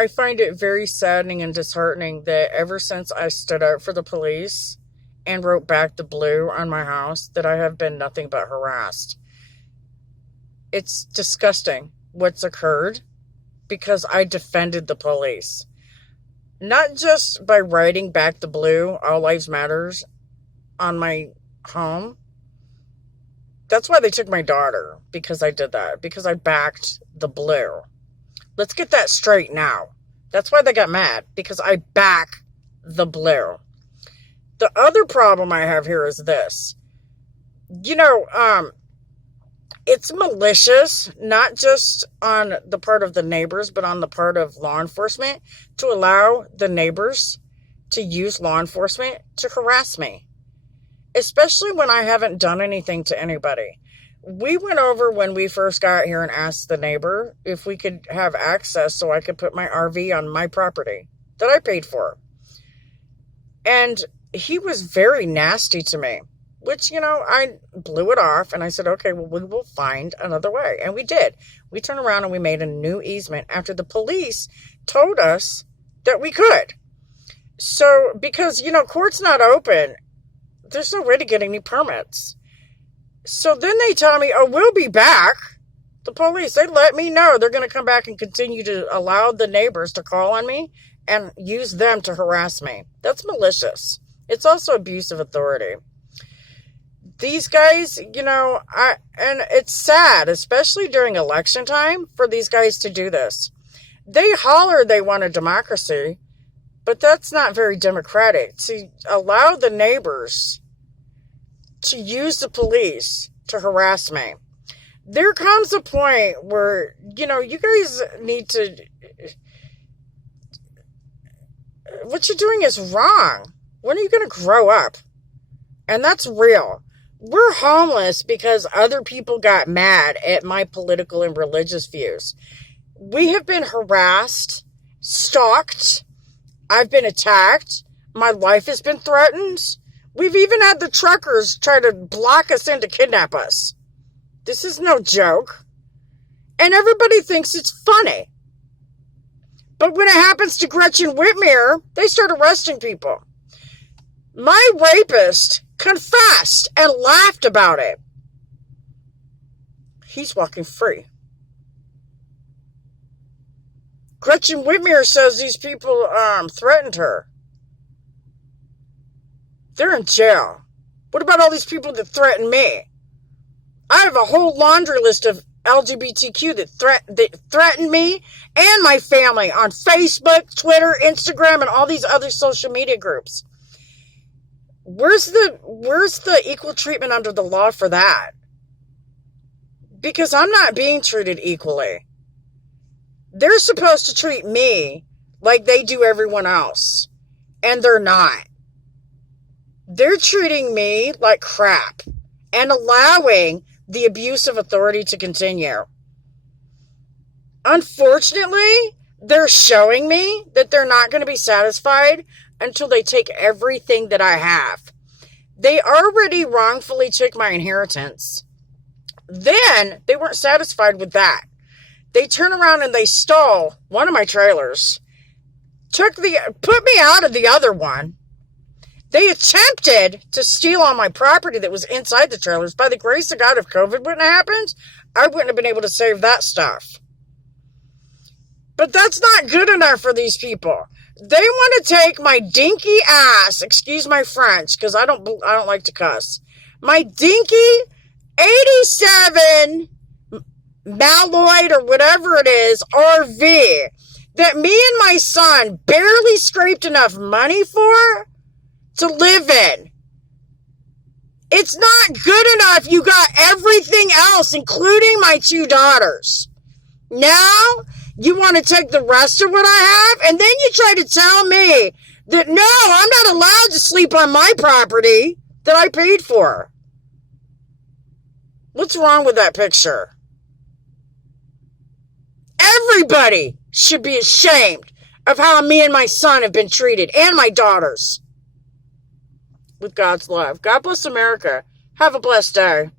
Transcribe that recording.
I find it very saddening and disheartening that ever since I stood up for the police and wrote back the blue on my house, that I have been nothing but harassed. It's disgusting what's occurred because I defended the police. Not just by writing back the blue, All Lives Matters, on my home. That's why they took my daughter, because I did that, because I backed the blue. Let's get that straight now. That's why they got mad, because I back the blue. The other problem I have here is this. It's malicious, not just on the part of the neighbors, but on the part of law enforcement, to allow the neighbors to use law enforcement to harass me, especially when I haven't done anything to anybody. We went over when we first got here and asked the neighbor if we could have access so I could put my RV on my property that I paid for. And he was very nasty to me, which, I blew it off and I said, okay, well, we will find another way. And we did. We turned around and we made a new easement after the police told us that we could. So, because, court's not open, there's no way to get any permits. So then they tell me, oh, we'll be back. The police, they let me know they're going to come back and continue to allow the neighbors to call on me and use them to harass me. That's malicious. It's also abuse of authority. These guys, and it's sad, especially during election time, for these guys to do this. They holler they want a democracy, but that's not very democratic. To allow the neighbors to use the police to harass me. There comes a point where, you guys need to... What you're doing is wrong. When are you going to grow up? And that's real. We're homeless because other people got mad at my political and religious views. We have been harassed, stalked. I've been attacked. My life has been threatened. We've even had the truckers try to block us in to kidnap us. This is no joke. And everybody thinks it's funny. But when it happens to Gretchen Whitmer, they start arresting people. My rapist confessed and laughed about it. He's walking free. Gretchen Whitmer says these people threatened her. They're in jail. What about all these people that threaten me? I have a whole laundry list of LGBTQ that threaten me and my family on Facebook, Twitter, Instagram, and all these other social media groups. Where's the equal treatment under the law for that? Because I'm not being treated equally. They're supposed to treat me like they do everyone else, and they're not. They're treating me like crap and allowing the abuse of authority to continue. Unfortunately, they're showing me that they're not going to be satisfied until they take everything that I have. They already wrongfully took my inheritance. Then they weren't satisfied with that. They turn around and they stole one of my trailers, put me out of the other one. They attempted to steal all my property that was inside the trailers. By the grace of God, if COVID wouldn't have happened, I wouldn't have been able to save that stuff. But that's not good enough for these people. They want to take my dinky ass, excuse my French, because I don't like to cuss, my dinky 87 Maloid or whatever it is, RV, that me and my son barely scraped enough money for to live in. It's not good enough. You got everything else, including my 2 daughters. Now, you want to take the rest of what I have? And then you try to tell me that, no, I'm not allowed to sleep on my property that I paid for. What's wrong with that picture? Everybody should be ashamed of how me and my son have been treated, and my daughters. With God's love. God bless America. Have a blessed day.